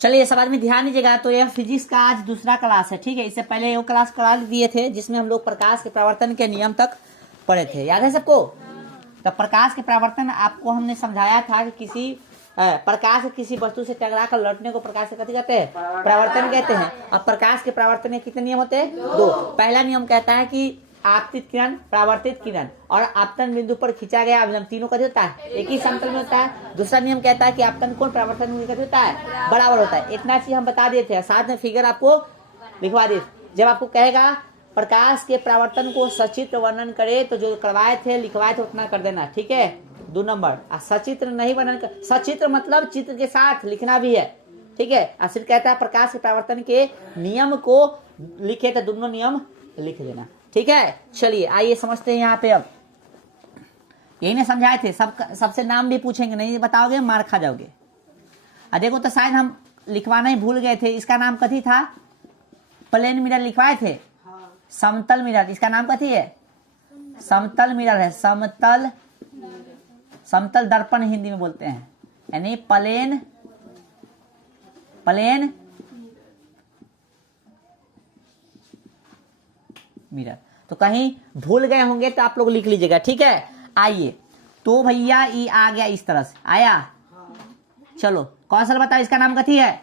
चलिए सब आदमी ध्यान दीजिएगा। तो यह फिजिक्स का आज दूसरा क्लास है, ठीक है। इससे पहले वो क्लास करा दिए थे जिसमें हम लोग प्रकाश के परावर्तन के नियम तक पढ़े थे, याद है सबको। तो प्रकाश के परावर्तन आपको हमने समझाया था कि किसी प्रकाश किसी वस्तु से टकरा कर लौटने को प्रकाश से कथी कहते हैं, परावर्तन कहते हैं। अब प्रकाश के परावर्तन के कितने नियम होते हैं, दो। पहला नियम कहता है कि आपतित किरण, परावर्तित किरण और आपतन बिंदु पर खींचा गया अभिलंब तीनों कथी होता है, एक ही समतल में होता है। दूसरा नियम कहता है कि आपतन कोण परावर्तन कोण कथी होता है, बराबर होता है। इतना चीज हम बता दिए थे, साथ में फिगर आपको लिखवा दिए। जब आपको कहेगा प्रकाश के परावर्तन को सचित्र वर्णन करे तो जो करवाए थे लिखवाए थे उतना कर देना, ठीक है। 2 नंबर। सचित्र नहीं वर्णन कर, सचित्र मतलब चित्र के साथ लिखना भी है, ठीक है। सिर्फ कहता है प्रकाश के परावर्तन के नियम को लिखे तो दोनों नियम लिख देना, ठीक है। चलिए आइए समझते हैं यहाँ पे। अब यही ने समझाए थे, सबसे नाम भी पूछेंगे, नहीं बताओगे मार खा जाओगे। देखो तो शायद हम लिखवाना ही भूल गए थे। इसका नाम कथी था, प्लेन मिरर लिखवाए थे। समतल मिरर, इसका नाम कथी है, समतल मिरर है। समतल दर्पण हिंदी में बोलते हैं, यानी प्लेन मिरर। तो कहीं भूल गए होंगे तो आप लोग लिख लीजिएगा, ठीक है। आइए तो भैया ये आ गया, इस तरह से आया। चलो कौन सा बताओ, इसका नाम कथी है,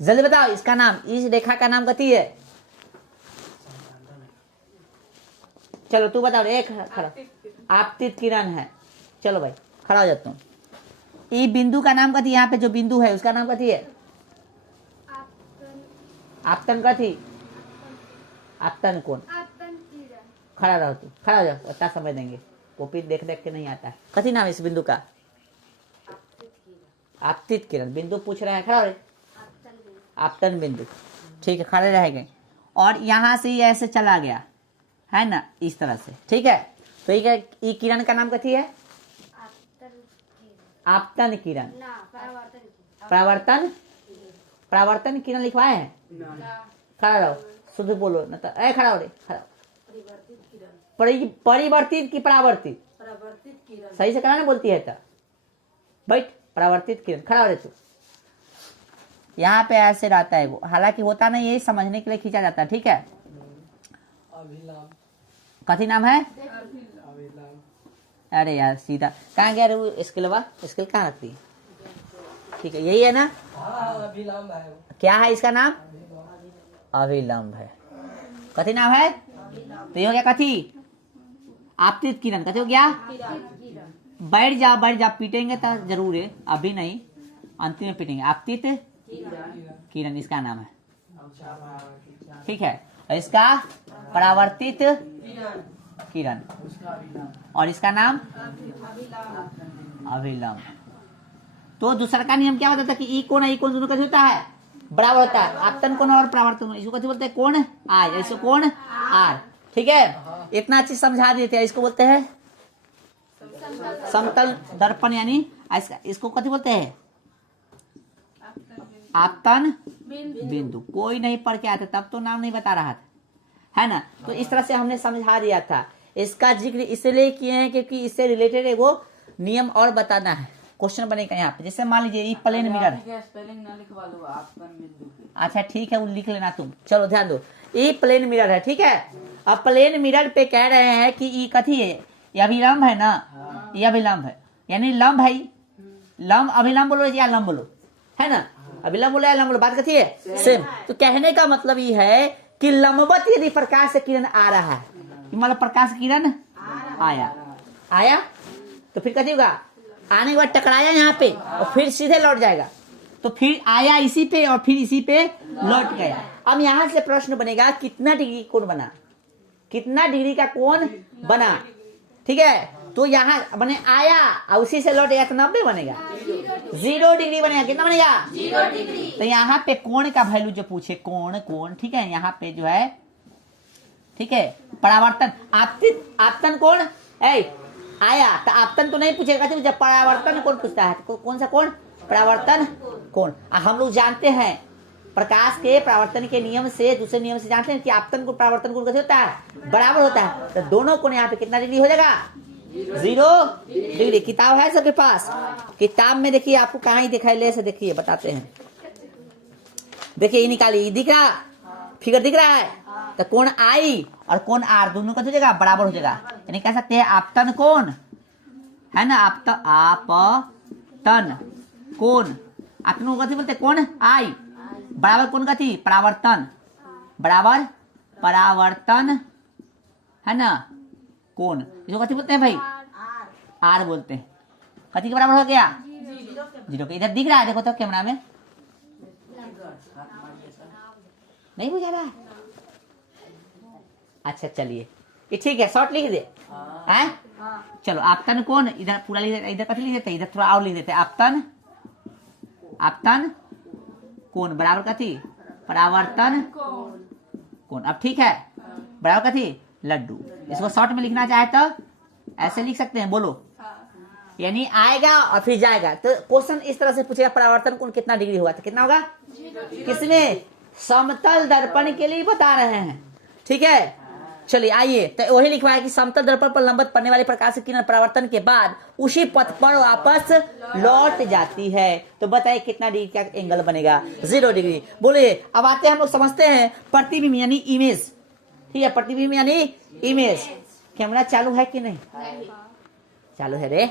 जल्दी बताओ इसका नाम, इस रेखा का नाम कथी है। चलो तू बताओ, एक खड़ा, आपतित किरण है। चलो भाई खड़ा हो जाता हूँ। ये बिंदु का नाम कथी, यहाँ पे जो बिंदु है उसका नाम कथी है, आपतन कथी, आपतन कोण। खड़ा रहो तू, खड़ा हो जाओ, इतना समझ देंगे। कॉपी देख देख के नहीं आता है। कथी नाम है इस बिंदु का, आपतित किरण। बिंदु पूछ रहे हैं, खड़ा हो, आपतन बिंदु, ठीक है। खड़े रहेंगे और यहाँ से ये ऐसे चला गया है ना, इस तरह से, ठीक है। तो ये किरण का नाम कथी है, आपतन किरण। परावर्तन किरण लिखवाए हैं। खड़ा रहो, शुद्ध बोलो न तो खड़ा हो रे, खड़ा। परिवर्तित की परावर्तित, सही से कराने बोलती है तो बैठ। परावर्तित किरण, खड़ा हो रे तू। यहाँ पे ऐसे रहता है वो, हालांकि होता नहीं, यही समझने के लिए खींचा जाता है, ठीक है। कथी नाम है, अरे यार सीधा कहाँ गया रे वो स्केलवा, स्केल कहाँ रखती है, ठीक है यही है ना। क्या है इसका नाम, अभिलंब है। कथी नाम है, तो ये हो गया कथी, आपतित किरण। कथी हो गया, बैठ जा, पीटेंगे तो जरूर है, अभी नहीं, अंतिम में पीटेंगे। आपतित किरण इसका नाम है, ठीक है। इसका परावर्तित किरण और इसका नाम अभिलंब। तो दूसरा का नियम क्या होता था कि ई कोण दोनों कैसे होता है, बराबर होता है। आपतन कोण और परावर्तन कोण, इसको कैसे बोलते हैं, कोण आर, इसको कोण आर, ठीक है। इतना चीज समझा दिए थे। इसको बोलते हैं समतल दर्पण, यानी इसको कथी बोलते हैं, आपतन बिंदु। कोई नहीं पढ़ के आते तब तो नाम नहीं बता रहा था, है ना। तो इस तरह से हमने समझा दिया था। इसका जिक्र इसलिए किए हैं क्योंकि इससे रिलेटेड वो नियम और बताना है, क्वेश्चन बनेगा यहाँ पे। जैसे मान लीजिए ये प्लेन मिरर है, अच्छा ठीक है वो लिख लेना तुम। चलो ध्यान दो, ये प्लेन मिरर है, ठीक है। अब प्लेन मिरर पे कह रहे हैं कि ये कथी है, ये अभिलंब है ना, ये अभिलंब है, यानी लंब है। लंब अभिलंब बोलो या लंब बोलो, है ना। अभिलंब बोलो या लंब बोलो, बात कथी है, सेम। तो कहने का मतलब ये है कि लंबवत यदि प्रकाश से किरण आ रहा है, मतलब प्रकाश किरण आया तो फिर कथी होगा, आने के बाद टकराया यहाँ पे और फिर सीधे लौट जाएगा। तो फिर आया इसी पे और फिर इसी पे लौट गया। अब यहाँ से प्रश्न बनेगा कितना डिग्री कोण बना, कितना डिग्री का कोण बना, ठीक है। तो यहाँ बने आया और उसी से लौट गया तो 90 बनेगा, 0 डिग्री बनेगा। कितना बनेगा, 0 डिग्री। तो यहाँ पे कोण का वैल्यू जो पूछे, कोण, ठीक है। यहाँ पे जो है, ठीक है, परावर्तन आपतन कोण आया तो आपतन तो नहीं पूछेगा, जब परावर्तन कोण पूछता है तो कौन सा कोण, परावर्तन कोण। हम लोग जानते हैं प्रकाश के परावर्तन के नियम से, दूसरे नियम से जानते हैं कि आपतन कोण परावर्तन कोण कैसे होता है, बराबर होता है। तो दोनों कोण यहाँ पे कितना डिग्री हो जाएगा, 0 डिग्री। किताब है सबके पास, किताब में देखिए आपको कहाँ ही दिखाई ले से देखिए बताते हैं। देखिए ये निकालिए, ये दिख रहा फिगर दिख रहा है, तो कोण आई और कोण आर दोनों का हो जाएगा बराबर हो जाएगा, यानी कह सकते हैं आपतन कोण है ना, आपतन कोण, आपतन को कथी बोलते हैं, कोण आई बराबर कोण कथी परावर्तन, बराबर परावर्तन है ना कोण, इसको कथी बोलते हैं भाई, आर बोलते हैं। कथी के बराबर हो गया, जीरो के। इधर दिख रहा है देखो तो कैमरा में, नहीं बुझा रहा है, अच्छा चलिए ये ठीक है, शॉर्ट लिख दे हैं, चलो आपतन कोण इधर पूरा लिख देते, इधर कथी लिख देते, इधर थोड़ा और लिख देते, आपतन आपतन कोण बराबर कथी परावर्तन कोण। अब ठीक है, बराबर कथी लड्डू। इसको शॉर्ट में लिखना चाहे तो ऐसे लिख सकते हैं, बोलो, यानी आएगा और फिर जाएगा। तो क्वेश्चन इस तरह से पूछेगा परावर्तन कोण कितना डिग्री हुआ, तो कितना होगा, किसमें, समतल दर्पण के लिए बता रहे हैं, ठीक है। चलिए आइए, तो वही लिखवा है कि समतल दर्पण पर लंबवत पड़ने वाली प्रकाश की किरण परावर्तन के बाद उसी पथ पर वापस लौट जाती है। तो बताइए कितना डिग्री का एंगल बनेगा, 0 डिग्री। बोलिए, अब आते हैं हम लोग समझते हैं प्रतिबिंब यानी इमेज, ठीक है, प्रतिबिंब यानी इमेज। कैमरा चालू है कि नहीं, चालू है रे,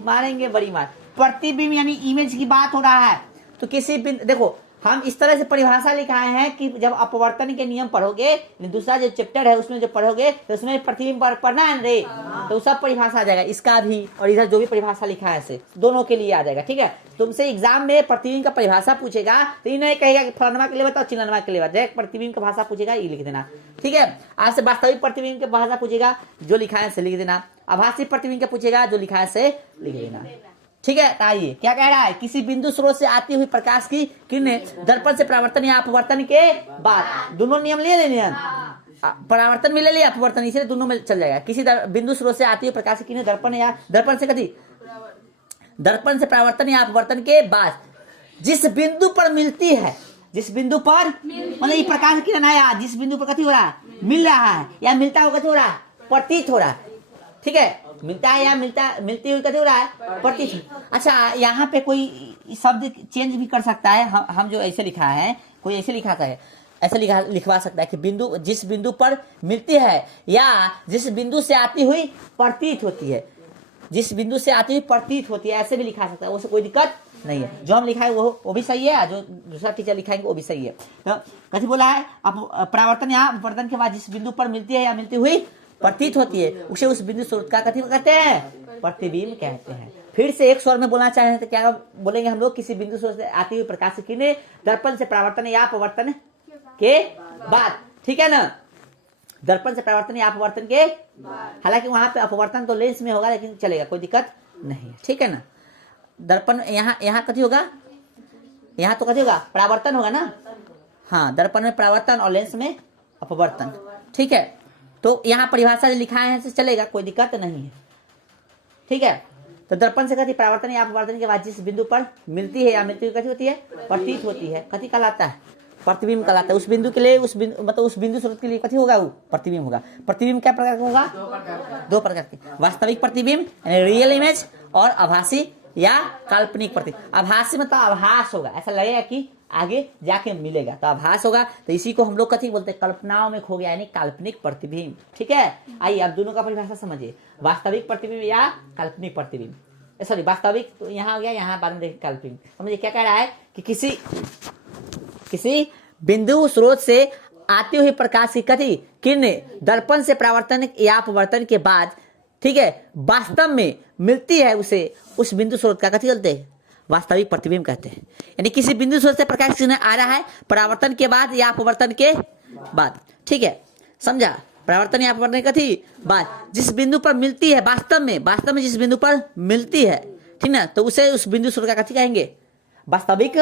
मारेंगे बड़ी मार। प्रतिबिंब यानी इमेज की बात हो रहा है, तो किसी बिंदु, देखो हम इस तरह से परिभाषा लिखाए हैं कि जब अपवर्तन के नियम पढ़ोगे, दूसरा जो चैप्टर है उसमें जो पढ़ोगे तो उसमें प्रतिबिंब पढ़ना है रे, तो सब परिभाषा आ जाएगा, इसका भी और इधर जो भी परिभाषा लिखा है से दोनों के लिए आ जाएगा, ठीक है। तुमसे एग्जाम में प्रतिबिंब का परिभाषा पूछेगा तो ये नहीं कहेगा कि फलाना के लिए बताओ चिल्लाना के लिए बताओ, डायरेक्ट प्रतिबिंब का भाषा पूछेगा, ये लिख देना, ठीक है। आपसे वास्तविक प्रतिबिंब की भाषा पूछेगा, जो लिखा है से लिख देना। आभासी प्रतिबिंब का पूछेगा, जो लिखा है से लिख देना, ठीक है। आइए क्या कह रहा है, किसी बिंदु स्रोत से आती हुई प्रकाश की किरणें दर्पण से परावर्तन या अपवर्तन के बाद, दोनों नियम ले लेने, परावर्तन में ले लिया अपवर्तन, इसलिए दोनों में चल जाएगा। किसी बिंदु स्रोत से आती हुई प्रकाश की किरणें दर्पण या दर्पण से कथी, दर्पण से परावर्तन या अपवर्तन के बाद जिस बिंदु पर मिलती है, जिस बिंदु पर मतलब ये प्रकाश की किरण आया, जिस बिंदु पर कथी हो रहा है, मिल रहा है या मिलता हुआ कथी हो रहा है, प्रतीत हो रहा है, ठीक है। मिलता है या मिलती हुई कथी हो रहा है, प्रतीत। अच्छा यहाँ पे कोई शब्द चेंज भी कर सकता है, हम जो ऐसे लिखा है, कोई ऐसे लिखा है, ऐसे लिखवा सकता है कि बिंदु, जिस बिंदु पर मिलती है या जिस बिंदु से आती हुई प्रतीत होती है, जिस बिंदु से आती हुई प्रतीत होती है, ऐसे भी लिखा सकता है, उससे कोई दिक्कत नहीं है। जो हम लिखा है वो भी सही है, जो दूसरा टीचर लिखाएंगे वो भी सही है। तो कथी बोला है, अब परावर्तन या अपवर्तन के बाद जिस बिंदु पर मिलती है या मिलती हुई प्रतीत होती है, उसे उस बिंदु स्रोत का कथी कहते हैं, प्रतिबिंब कहते हैं। फिर से एक स्वर में बोलना चाहें तो क्या बोलेंगे हम लोग, किसी बिंदु स्रोत से आती हुई प्रकाश की किरणें दर्पण से परावर्तन या अपवर्तन के बाद, ठीक है ना, दर्पण से परावर्तन या अपवर्तन के, हालांकि वहां पे अपवर्तन तो लेंस में होगा लेकिन चलेगा, कोई दिक्कत नहीं है, ठीक है ना। दर्पण यहाँ कथी होगा, यहाँ तो कथी होगा, परावर्तन होगा ना, हाँ, दर्पण में परावर्तन और लेंस में अपवर्तन, ठीक है। तो यहाँ परिभाषा लिखा है से चलेगा, कोई दिक्कत नहीं है, ठीक है। तो दर्पण से कथी परावर्तन या अपवर्तन के बाद जिस बिंदु पर मिलती है या मिलती हुई कथी होती है, प्रतीत होती है, कथी कहलाता है, प्रतिबिंब कहलाता है। उस बिंदु के लिए, उस बिंदु मतलब उस बिंदु स्रोत के लिए कथी होगा, वो प्रतिबिंब होगा। प्रतिबिंब क्या प्रकार का होगा, 2 प्रकार के, वास्तविक प्रतिबिंब रियल इमेज और आभासी या काल्पनिक प्रतिबिंब। आभासी मतलब आभास होगा, ऐसा लगेगा कि आगे जाके मिलेगा, तो आभास होगा, तो इसी को हम लोग कथी बोलते हैं, कल्पनाओं में खो गया, यानी काल्पनिक प्रतिबिंब, ठीक है। आइए अब दोनों का परिभाषा समझिए, वास्तविक प्रतिबिंब या काल्पनिक प्रतिबिंब, सॉरी वास्तविक तो यहाँ हो गया, यहाँ बाद में देखिए काल्पनिक। समझिए क्या कह रहा है कि किसी बिंदु स्रोत से आती हुई प्रकाश की कथी किरणें दर्पण से परावर्तन या अपवर्तन के बाद, ठीक है, वास्तव में मिलती है, उसे उस बिंदु स्रोत का कथी बोलते हैं, वास्तविक प्रतिबिंब कहते हैं। यानी किसी बिंदु स्रोत से प्रकाश किरण आ रहा है परावर्तन के बाद या अपवर्तन के बाद, ठीक है, समझा, परावर्तन या अपवर्तन के कथी बाद जिस बिंदु पर मिलती है, वास्तव में जिस बिंदु पर मिलती है, ठीक ना, तो उसे उस बिंदु स्रोत का कथी कहेंगे, वास्तविक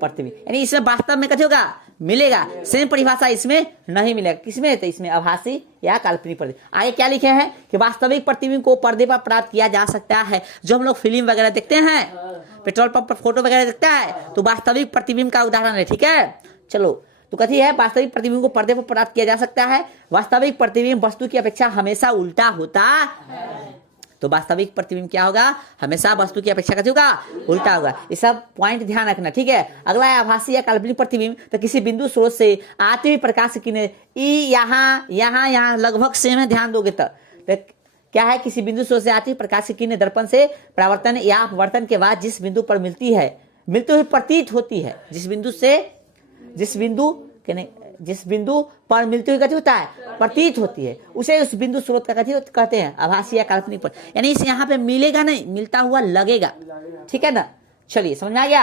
प्रतिबिंब। यानी इसमें वास्तव में कथी होगा, मिलेगा, सेम परिभाषा इसमें नहीं मिलेगा, किसमें, तो इसमें आभासी या काल्पनिक प्रतिबिंब। आगे क्या लिखे हैं कि वास्तविक प्रतिबिंब को पर्दे पर प्राप्त किया जा सकता है, जो हम लोग फिल्म वगैरह देखते हैं, पेट्रोल पंप पर फोटो वगैरह देखता है, तो वास्तविक प्रतिबिंब का उदाहरण है, ठीक है। चलो, तो कथी है, वास्तविक प्रतिबिंब को पर्दे पर प्राप्त किया जा सकता है। वास्तविक प्रतिबिंब वस्तु की अपेक्षा हमेशा उल्टा होता है, तो वास्तविक प्रतिबिंब क्या होगा, हमेशा वस्तु की अपेक्षा क्या होगा, उल्टा होगा। ये सब पॉइंट ध्यान रखना, ठीक है। अगला है आभासी या काल्पनिक प्रतिबिंब। तो किसी बिंदु स्रोत से आते हुए प्रकाश की किरणें, यहाँ लगभग सेम है, ध्यान दोगे तो क्या है, किसी बिंदु स्रोत से आती हुई प्रकाश की किरणें दर्पण से परावर्तन या अपवर्तन के बाद जिस बिंदु पर मिलती हुई प्रतीत होती है, जिस बिंदु पर मिलती हुई कथी होता है, प्रतीत होती है, उसे उस बिंदु स्रोत का कथी कहते हैं, आभासी या काल्पनिक पर। यानी इस यहाँ पे मिलेगा नहीं, मिलता हुआ लगेगा, ठीक है ना। चलिए समझ में आ गया।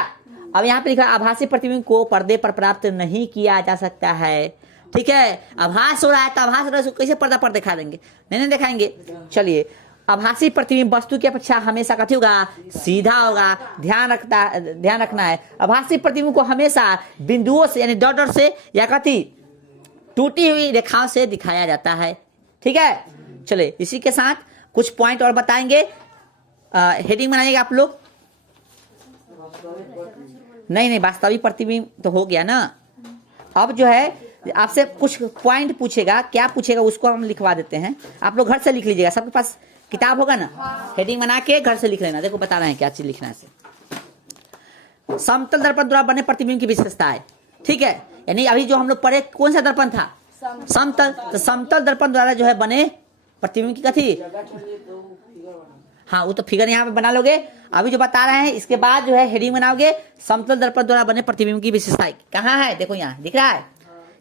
अब यहाँ पे लिखा आभासी प्रतिबिंब को पर्दे पर प्राप्त नहीं किया जा सकता है, ठीक है। आभास हो रहा है तो आभास हो रहा है, कैसे पर्दा पर दिखा देंगे, नहीं दिखाएंगे। चलिए, आभासी प्रतिबिंब वस्तु की अपेक्षा हमेशा कथी होगा, सीधा होगा। ध्यान रखना है, आभासी प्रतिबिंब को हमेशा बिंदुओं से यानी डॉट से या कथी टूटी हुई रेखाओं से दिखाया जाता है, ठीक है। चलिए इसी के साथ कुछ पॉइंट और बताएंगे, हेडिंग बनाइएगा आप लोग। नहीं वास्तविक प्रतिबिंब तो हो गया ना। अब जो है आपसे कुछ पॉइंट पूछेगा, क्या पूछेगा उसको हम लिखवा देते हैं, आप लोग घर से लिख लीजिएगा, सबके पास किताब होगा ना, हेडिंग बना के घर से लिख लेना। देखो बता रहे हैं क्या चीज लिखना है। समतल दर्पण द्वारा बने प्रतिबिंब की विशेषता है, ठीक है। यानी अभी जो हम लोग पढ़े कौन सा दर्पण था, समतल। तो समतल दर्पण द्वारा जो है बने प्रतिबिंब की कथी, हाँ वो तो फिगर यहाँ पे बना लोगे। अभी जो बता रहे हैं इसके बाद जो है हेडिंग बनाओगे, समतल दर्पण द्वारा बने प्रतिबिंब की विशेषताएं। कहाँ है, देखो यहाँ दिख रहा है,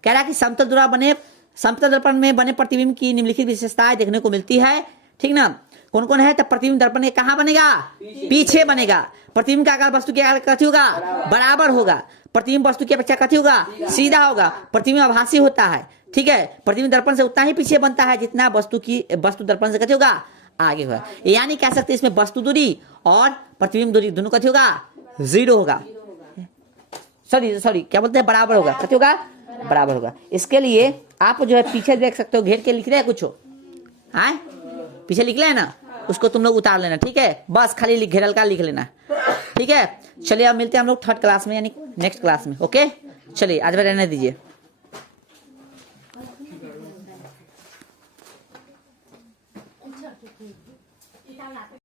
कह रहा है कि समतल दर्पण में बने प्रतिबिंब की निम्नलिखित विशेषताएं देखने को मिलती है, ठीक ना। कौन कौन है, तो प्रतिबिंब दर्पण के कहाँ बनेगा, पीछे बनेगा। प्रतिबिंब का आकार वस्तु के आकार कथी होगा, बराबर होगा। प्रतिबिंब वस्तु की अपेक्षा कथी होगा, सीधा होगा। प्रतिबिंब आभासी होता है, ठीक है। प्रतिबिंब दर्पण से उतना ही पीछे बनता है जितना वस्तु दर्पण से कथी होगा, आगे होगा। यानी कह सकते हैं इसमें वस्तु दूरी और प्रतिबिंब दूरी दोनों कथी होगा, 0 होगा। सॉरी क्या बोलते हैं, बराबर होगा, कथी होगा, बराबर होगा। इसके लिए आप जो है पीछे देख सकते हो, घेर के लिख रहे हैं कुछ, हाँ पीछे लिख ले ना, उसको तुम लोग उतार लेना, ठीक है। बस खाली घेरल का लिख लेना, ठीक है। चलिए अब मिलते हैं हम लोग थर्ड क्लास में, यानी नेक्स्ट क्लास में, ओके। चलिए आज रहने दीजिए। अच्छा